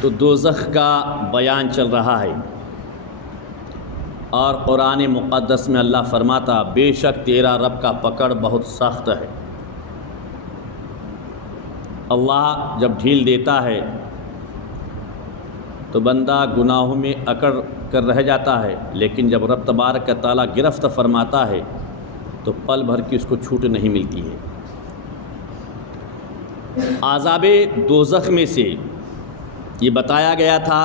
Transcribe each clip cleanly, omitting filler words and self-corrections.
تو دوزخ کا بیان چل رہا ہے، اور قرآن مقدس میں اللہ فرماتا بے شک تیرا رب کا پکڑ بہت سخت ہے۔ اللہ جب ڈھیل دیتا ہے تو بندہ گناہوں میں اکڑ کر رہ جاتا ہے، لیکن جب رب تبارک و تعالیٰ گرفت فرماتا ہے تو پل بھر کی اس کو چھوٹ نہیں ملتی ہے۔ عذاب دوزخ میں سے یہ بتایا گیا تھا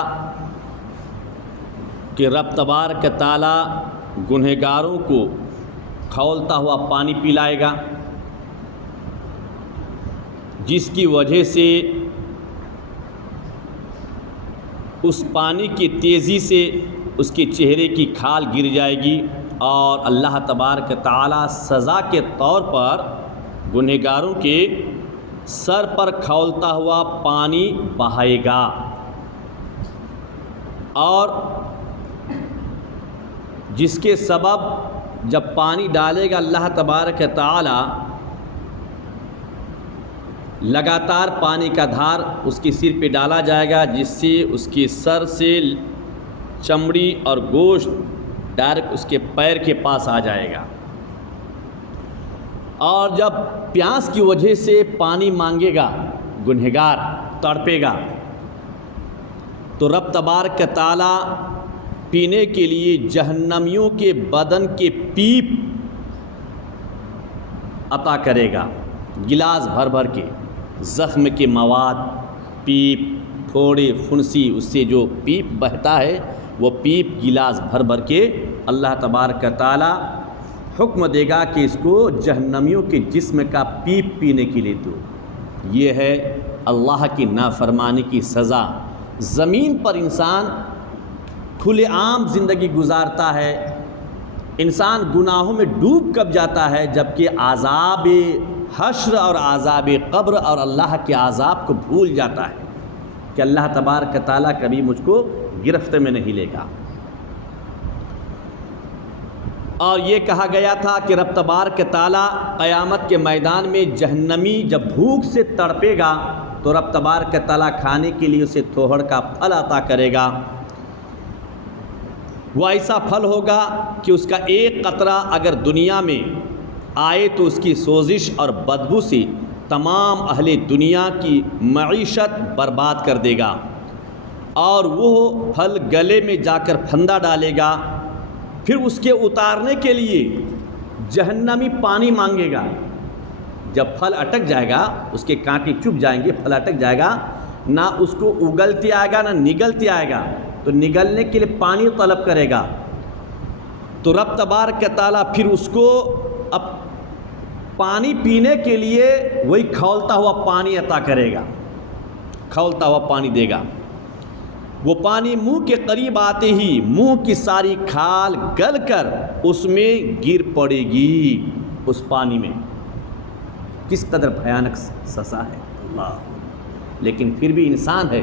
کہ رب تبارک و تعالیٰ گنہگاروں کو کھولتا ہوا پانی پلائے گا، جس کی وجہ سے اس پانی کی تیزی سے اس کے چہرے کی کھال گر جائے گی، اور اللہ تبارک و تعالیٰ سزا کے طور پر گنہگاروں کے سر پر کھولتا ہوا پانی بہائے گا، اور جس کے سبب جب پانی ڈالے گا اللہ تبارک و تعالیٰ، لگاتار پانی کا دھار اس کے سر پہ ڈالا جائے گا، جس سے اس کے سر سے چمڑی اور گوشت ڈائریکٹ اس کے پیر کے پاس آ جائے گا، اور جب پیاس کی وجہ سے پانی مانگے گا گنہگار، تڑپے گا، تو رب تبارک و تعالیٰ پینے کے لیے جہنمیوں کے بدن کے پیپ عطا کرے گا، گلاس بھر بھر کے زخم کے مواد، پیپ، پھوڑے، پھنسی، اس سے جو پیپ بہتا ہے وہ پیپ گلاس بھر بھر کے اللہ تبارک و تعالیٰ حکم دے گا کہ اس کو جہنمیوں کے جسم کا پیپ پینے کے لیے دو۔ یہ ہے اللہ کی نافرمانی کی سزا۔ زمین پر انسان کھلے عام زندگی گزارتا ہے، انسان گناہوں میں ڈوب کب جاتا ہے جبکہ عذاب حشر اور عذاب قبر اور اللہ کے عذاب کو بھول جاتا ہے کہ اللہ تبارک و تعالیٰ کبھی مجھ کو گرفت میں نہیں لے گا۔ اور یہ کہا گیا تھا کہ رب تبارک و تعالیٰ قیامت کے میدان میں جہنمی جب بھوک سے تڑپے گا تو رب تبارک و تعالیٰ کھانے کے لیے اسے تھوڑ کا پھل عطا کرے گا۔ وہ ایسا پھل ہوگا کہ اس کا ایک قطرہ اگر دنیا میں آئے تو اس کی سوزش اور بدبو سے تمام اہل دنیا کی معیشت برباد کر دے گا، اور وہ پھل گلے میں جا کر پھندا ڈالے گا، پھر اس کے اتارنے کے لیے جہنمی پانی مانگے گا۔ جب پھل اٹک جائے گا، اس کے کانٹے چپ جائیں گے، پھل اٹک جائے گا، نہ اس کو اگلتے آئے گا نہ نگلتے آئے گا، تو نگلنے کے لیے پانی طلب کرے گا، تو رب تبارک و تعالیٰ پھر اس کو اب پانی پینے کے لیے وہی کھولتا ہوا پانی عطا کرے گا، کھولتا ہوا پانی دے گا۔ وہ پانی منہ کے قریب آتے ہی منہ کی ساری کھال گل کر اس میں گر پڑے گی، اس پانی میں۔ کس قدر بھیانک سزا ہے اللہ! لیکن پھر بھی انسان ہے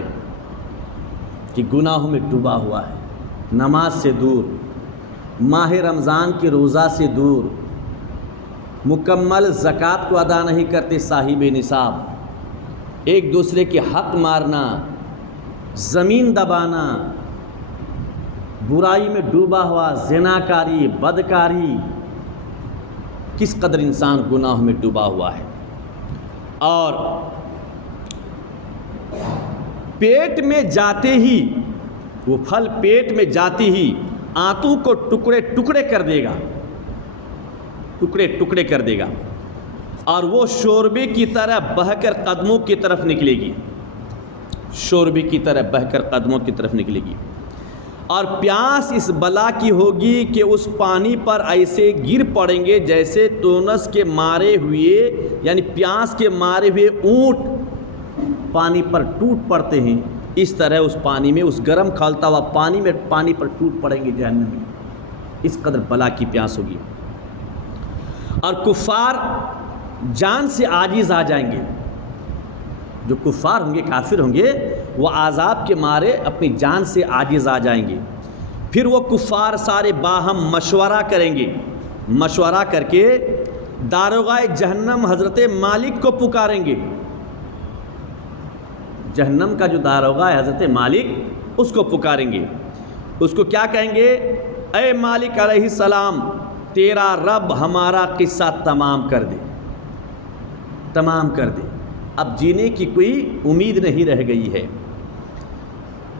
کہ گناہوں میں ڈوبا ہوا ہے، نماز سے دور، ماہ رمضان کے روزہ سے دور، مکمل زکوٰۃ کو ادا نہیں کرتے صاحب نصاب، ایک دوسرے کے حق مارنا، زمین دبانا، برائی میں ڈوبا ہوا، زناکاری، بدکاری، کس قدر انسان گناہوں میں ڈوبا ہوا ہے۔ اور پیٹ میں جاتے ہی وہ پھل پیٹ میں جاتے ہی آنتوں کو ٹکڑے ٹکڑے کر دے گا، ٹکڑے ٹکڑے کر دے گا، اور وہ شوربے کی طرح بہہ کر قدموں کی طرف نکلے گی، شوربے کی طرح بہہ کر قدموں کی طرف نکلے گی۔ اور پیاس اس بلا کی ہوگی کہ اس پانی پر ایسے گر پڑیں گے جیسے تونس کے مارے ہوئے، یعنی پیاس کے مارے ہوئے اونٹ پانی پر ٹوٹ پڑتے ہیں، اس طرح اس پانی میں، اس گرم کھولتا ہوا پانی میں پانی پر ٹوٹ پڑیں گے جہنم میں، اس قدر بلا کی پیاس ہوگی۔ اور کفار جان سے عاجز آ جائیں گے، جو کفار ہوں گے، کافر ہوں گے، وہ عذاب کے مارے اپنی جان سے عاجز آ جائیں گے۔ پھر وہ کفار سارے باہم مشورہ کریں گے، مشورہ کر کے داروغہ جہنم حضرت مالک کو پکاریں گے، جہنم کا جو داروغہ ہے حضرت مالک، اس کو پکاریں گے، اس کو کیا کہیں گے؟ اے مالک علیہ السلام، تیرا رب ہمارا قصہ تمام کر دے، تمام کر دے، اب جینے کی کوئی امید نہیں رہ گئی ہے۔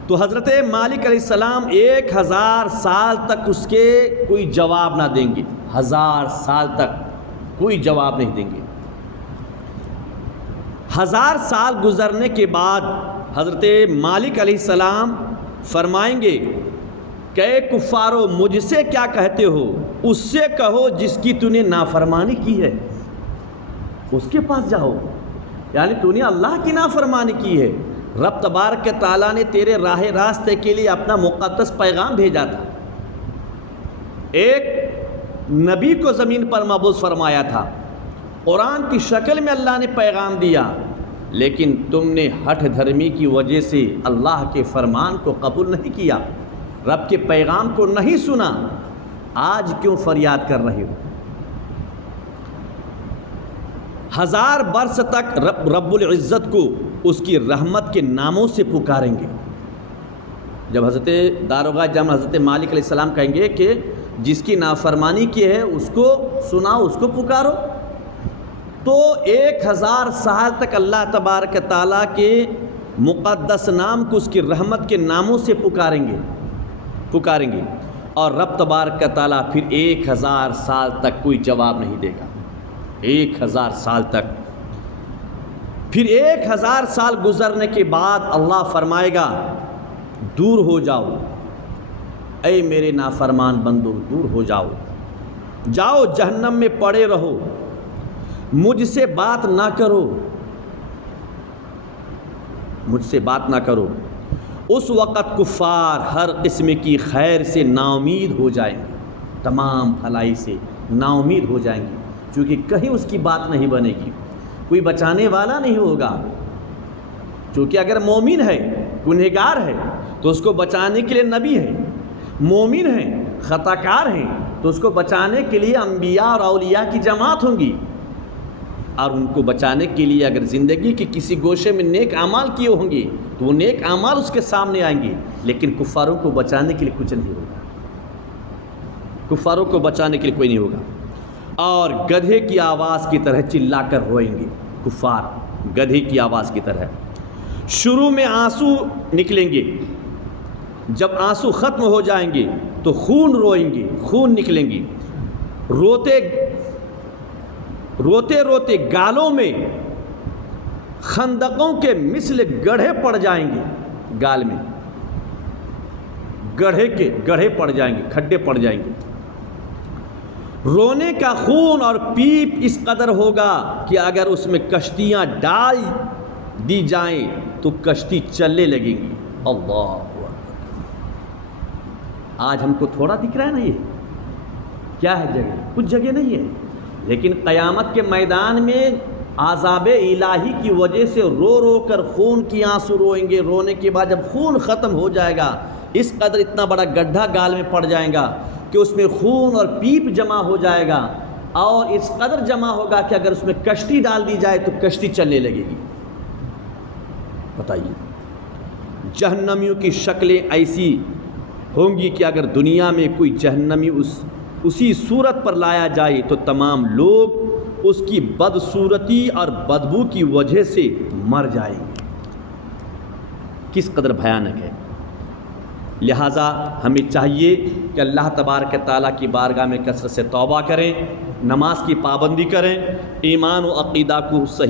تو حضرت مالک علیہ السلام 1000 سال تک اس کے کوئی جواب نہ دیں گے، 1000 سال تک کوئی جواب نہیں دیں گے۔ 1000 سال گزرنے کے بعد حضرت مالک علیہ السلام فرمائیں گے کہ اے کفارو، مجھ سے کیا کہتے ہو؟ اس سے کہو جس کی تو نے نافرمانی کی ہے، اس کے پاس جاؤ، یعنی تو نے اللہ کی نافرمانی کی ہے، رب تبارک تعالیٰ نے تیرے راہ راستے کے لیے اپنا مقدس پیغام بھیجا تھا، ایک نبی کو زمین پر مبعوث فرمایا تھا، قرآن کی شکل میں اللہ نے پیغام دیا، لیکن تم نے ہٹھ دھرمی کی وجہ سے اللہ کے فرمان کو قبول نہیں کیا، رب کے پیغام کو نہیں سنا، آج کیوں فریاد کر رہے ہو؟ 1000 برس تک رب العزت کو اس کی رحمت کے ناموں سے پکاریں گے۔ جب حضرت داروغہ جم حضرت مالک علیہ السلام کہیں گے کہ جس کی نافرمانی کی ہے اس کو سناؤ، اس کو پکارو، تو 1000 سال تک اللہ تبارک تعالیٰ کے مقدس نام کو اس کی رحمت کے ناموں سے پکاریں گے، اور رب تبارک تعالیٰ پھر 1000 سال تک کوئی جواب نہیں دے گا، 1000 سال تک۔ پھر 1000 سال گزرنے کے بعد اللہ فرمائے گا دور ہو جاؤ، اے میرے نافرمان بندو، دور ہو جاؤ، جاؤ جہنم میں پڑے رہو، مجھ سے بات نہ کرو، مجھ سے بات نہ کرو۔ اس وقت کفار ہر قسم کی خیر سے نا امید ہو جائیں گے، تمام بھلائی سے نا امید ہو جائیں گے، چونکہ کہیں اس کی بات نہیں بنے گی، کوئی بچانے والا نہیں ہوگا، چونکہ اگر مومن ہے، گنہگار ہے تو اس کو بچانے کے لیے نبی ہے، مومن ہے، خطا کار ہیں تو اس کو بچانے کے لیے انبیاء اور اولیاء کی جماعت ہوں گی، اور ان کو بچانے کے لیے اگر زندگی کے کسی گوشے میں نیک اعمال کیے ہوں گے تو وہ نیک اعمال اس کے سامنے آئیں گے، لیکن کفاروں کو بچانے کے لیے کچھ نہیں ہوگا، کفاروں کو بچانے کے لیے کوئی نہیں ہوگا، اور گدھے کی آواز کی طرح چلا کر روئیں گے کفار، گدھے کی آواز کی طرح۔ شروع میں آنسو نکلیں گے، جب آنسو ختم ہو جائیں گے تو خون روئیں گے، خون نکلیں گے، روتے روتے گالوں میں خندقوں کے مثل گڑھے پڑ جائیں گے، گال میں گڑھے پڑ جائیں گے، کھڈے پڑ جائیں گے، رونے کا خون اور پیپ اس قدر ہوگا کہ اگر اس میں کشتیاں ڈال دی جائیں تو کشتی چلنے لگیں گی۔ اللہ اکبر! آج ہم کو تھوڑا دکھ رہا ہے نا، یہ کیا ہے جگہ؟ کچھ جگہ نہیں ہے، لیکن قیامت کے میدان میں عذاب الہی کی وجہ سے رو رو کر خون کی آنسو روئیں گے، رونے کے بعد جب خون ختم ہو جائے گا، اس قدر اتنا بڑا گڈھا گال میں پڑ جائے گا کہ اس میں خون اور پیپ جمع ہو جائے گا، اور اس قدر جمع ہوگا کہ اگر اس میں کشتی ڈال دی جائے تو کشتی چلنے لگے گی۔ بتائیے، جہنمیوں کی شکلیں ایسی ہوں گی کہ اگر دنیا میں کوئی جہنمی اسی صورت پر لایا جائے تو تمام لوگ اس کی بدصورتی اور بدبو کی وجہ سے مر جائیں گے۔ کس قدر بھیانک ہے! لہٰذا ہمیں چاہیے کہ اللہ تبارک تعالیٰ کی بارگاہ میں کثرت سے توبہ کریں، نماز کی پابندی کریں، ایمان و عقیدہ کو صحیح